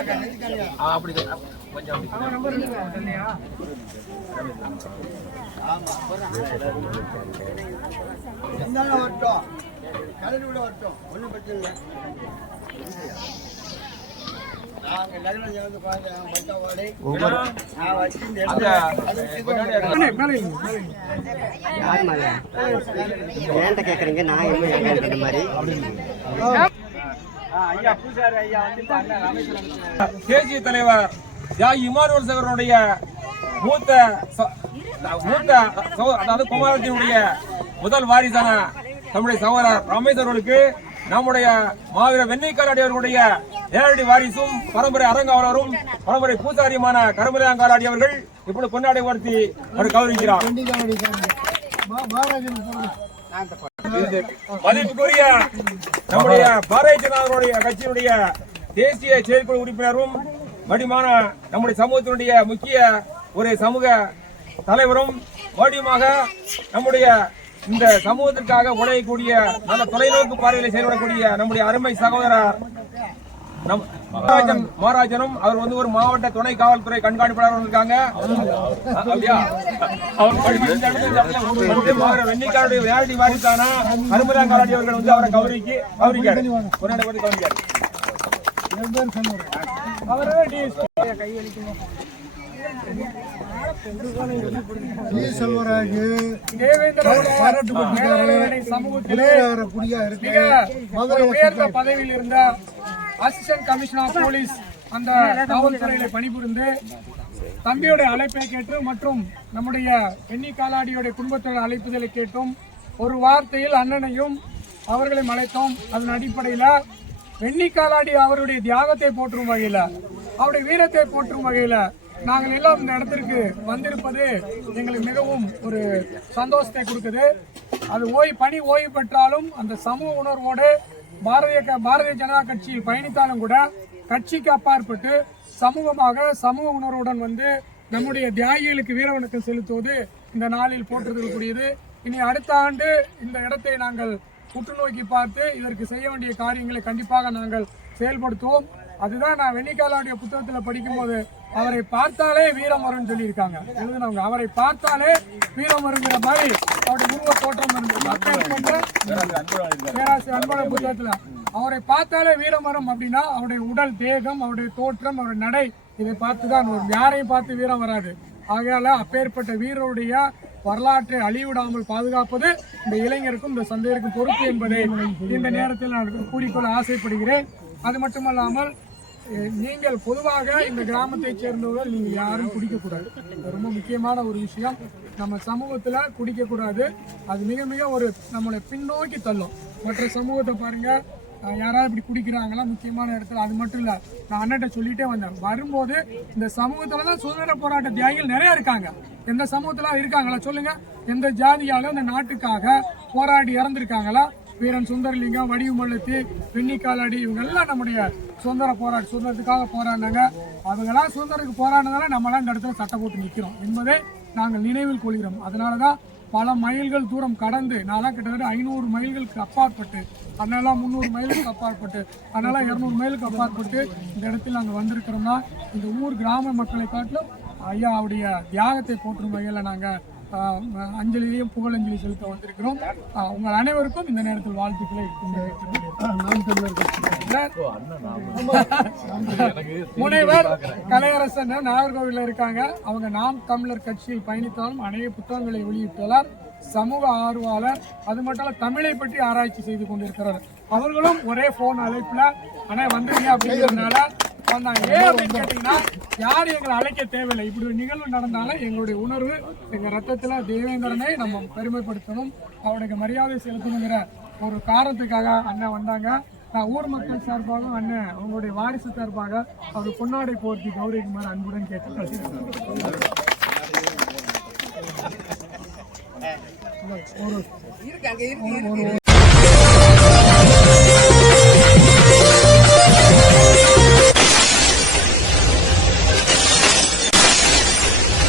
அப்படி கொஞ்சம் வரட்டும், கலரி விட வரட்டும், ஒன்றும் பிரச்சனை இல்லை. ஏன்ட்ட கேக்குறீங்க நான் இந்த மாதிரி தேசிய தலைவர் தியாகி இமானுவேல் சகோதரனுடைய மூத்த அதாவது குமாரத்தினுடைய முதல் வாரிசான நம்முடைய சகோதரர் ரமேஷ் அவர்களுக்கு நம்முடைய மாவீர வெண்ணைக்காலாடி அவர்களுடைய நேரடி வாரிசும் பரம்பரை அரங்காவலரும் பரம்பரை பூசாரியுமான கருமலையாங்காலாடி அவர்கள் இப்படி கொண்டாடி வருத்தி அவர் கௌரவிக்கிறார். மதிப்புக்குரிய நம்முடைய பாரதிய ஜனதா கட்சியினுடைய தேசிய செயற்குழு உறுப்பினரும் மடிமான நம்முடைய சமூகத்தினுடைய முக்கிய ஒரு சமூக தலைவரும் மறுபடியுமாக நம்முடைய இந்த சமூகத்திற்காக உழையக்கூடிய நல்ல தொலைநோக்கு பார்வையில் செயல்படக்கூடிய நம்முடைய அருமை சகோதரர் மகாராஜனும் அவர் ஒரு மாவட்ட துணை காவல்துறை கண்காணிப்பாளர் இருக்காங்க. வெண்ணிக்காருடைய நேரடி வாரிசான கருமலாங்காலாடி அவர்கள் அவரை கௌரவிக்காரு. செல்வராஜ் பதவியில் இருந்த அசிஸ்டன்ட் கமிஷனர் ஆஃப் போலீஸ் அந்த காவல்துறையில பணிபுரிந்து தம்பியோட அழைப்பை கேட்டு மற்றும் நம்முடைய வெண்ணிக்காலாடியோட குடும்பத்தோட அழைப்புதலை கேட்டும் ஒரு வார்த்தையில் அண்ணனையும் அவர்களையும் அழைத்தோம். அதன் அடிப்படையில் வெண்ணிக்காலாடி அவருடைய தியாகத்தை போற்றும் வகையில் அவருடைய வீரத்தை போற்றும் வகையில் நாங்கள் எல்லாம் இந்த இடத்திற்கு வந்திருப்பது எங்களுக்கு மிகவும் ஒரு சந்தோஷத்தை கொடுக்குது. அது பணி ஓய்வு பெற்றாலும் அந்த சமூக உணர்வோடு பாரதிய ஜனதா கட்சியில் பயணித்தாலும் கூட கட்சிக்கு அப்பாற்பட்டு சமூக உணர்வுடன் நம்முடைய தியாகிகளுக்கு வீர வணக்கம் செலுத்துவது இந்த நாளில் போற்றுதலுக்குரியது. இனி அடுத்த ஆண்டு இந்த இடத்தை நாங்கள் உற்று நோக்கி பார்த்து இதற்கு செய்ய வேண்டிய காரியங்களை கண்டிப்பாக நாங்கள் செயல்படுத்துவோம். அதுதான் நான் வெண்ணிக்காலாடிய புத்தகத்தில் படிக்கும்போது அவரை பார்த்தாலே வீரம் வரும்னு சொல்லியிருக்காங்க எழுதுனவங்க. அவரை பார்த்தாலே வீரம் வருங்கிற மாதிரி அவருடைய உருவ தோற்றம் இருந்தது. பேராசிரியர் அன்பழக புத்தகத்துல அவரை பார்த்தாலே வீரம் வரும் அப்படின்னா அவருடைய உடல் தேகம், அவருடைய தோற்றம், அவருடைய நடை இதை பார்த்துதான் வரும். யாரையும் பார்த்து வீரம் வராது. ஆகையால அப்பேற்பட்ட வீரருடைய வரலாற்றை அழிவிடாமல் பாதுகாப்பது இந்த இளைஞருக்கும் இந்த சந்தையருக்கும் பொறுப்பு என்பதை இந்த நேரத்தில் நான் கூறிக்கொள்ள ஆசைப்படுகிறேன். அது மட்டுமல்லாமல் நீங்கள் பொதுவாக இந்த கிராமத்தை சேர்ந்தவர்கள் நீங்கள் யாரும் குடிக்கக்கூடாது. ரொம்ப முக்கியமான ஒரு விஷயம். நம்ம சமூகத்தில் குடிக்கக்கூடாது. அது மிக மிக ஒரு நம்மளை பின்னோக்கி தள்ளும். மற்ற சமூகத்தை பாருங்க, யாராவது இப்படி குடிக்கிறாங்களா முக்கியமான இடத்துல. அது மட்டும் இல்லை, நான் அண்ணன்ட்ட சொல்லிட்டே வந்தேன், வரும்போது இந்த சமூகத்துல தான் சுதந்திர போராட்ட தியாகிகள் நிறைய இருக்காங்க. எந்த சமூகத்துல இருக்காங்களா சொல்லுங்க? எந்த ஜாதியாலும் இந்த நாட்டுக்காக போராடி இறந்துருக்காங்களா? வீரன் சுந்தரலிங்கம், வடிவுமல்லத்தி, வெண்ணிக்காலாடி இவங்க எல்லாம் நம்முடைய சுதந்திரத்துக்காக போராடினாங்க. அவங்கெல்லாம் சுதந்திரத்துக்கு போராடினால நம்மளாம் இந்த இடத்துல சட்டை போட்டு நிற்கிறோம் என்பதை நாங்கள் நினைவில் கொள்கிறோம். அதனாலதான் பல மைல்கள் தூரம் கடந்து, நான்லாம் கிட்டத்தட்ட 500 மைல்களுக்கு அப்பாற்பட்டு, அதனால 300 மைலுக்கு அப்பாற்பட்டு, அதனால 200 மைலுக்கு அப்பாற்பட்டு இந்த இடத்தில் நாங்கள் வந்திருக்கிறோம்னா இந்த ஊர் கிராம மக்களை காட்டிலும் ஐயா அவருடைய தியாகத்தை போற்றும் வகையில் நாங்கள் அஞ்சலியையும் புகழஞ்சலி செலுத்த வந்திருக்கிறோம். உங்கள் அனைவருக்கும் இந்த நேரத்தில் வாழ்த்துக்களை முனைவர் கலையரசன் நாகர்கோவிலில் இருக்காங்க. அவங்க நாம் தமிழர் கட்சியில் பயணித்தாலும் அநேக புத்தகங்களை வெளியிட்டுள்ளார். சமூக ஆர்வலர். அது மட்டும் இல்ல, தமிழை பற்றி ஆராய்ச்சி செய்து கொண்டிருக்கிறார். அவர்களும் ஒரே போன் அழைப்புல ஆனா வந்துருங்க அப்படிங்கிறதுனால வந்தாங்க. ஏன் அப்படின்னு கேட்டீங்கன்னா, யாரும் எங்களை அழைக்க தேவையில்லை. இப்படி ஒரு நிகழ்வு நடந்தாலும் எங்களுடைய உணர்வு, எங்க ரத்தத்துல தேவேந்திரனை நம்ம பெருமைப்படுத்தணும், அவனுக்கு மரியாதை செலுத்தணுங்கிற ஒரு காரணத்துக்காக அண்ணன் வந்தாங்க. நான் ஊர் மக்கள் சார்பாக அண்ணன் அவங்களுடைய வாரிசு சார்பாக அவர் பொன்னாடை போர்த்தி கௌரவிக்குமாறு அன்புடன் கேட்டு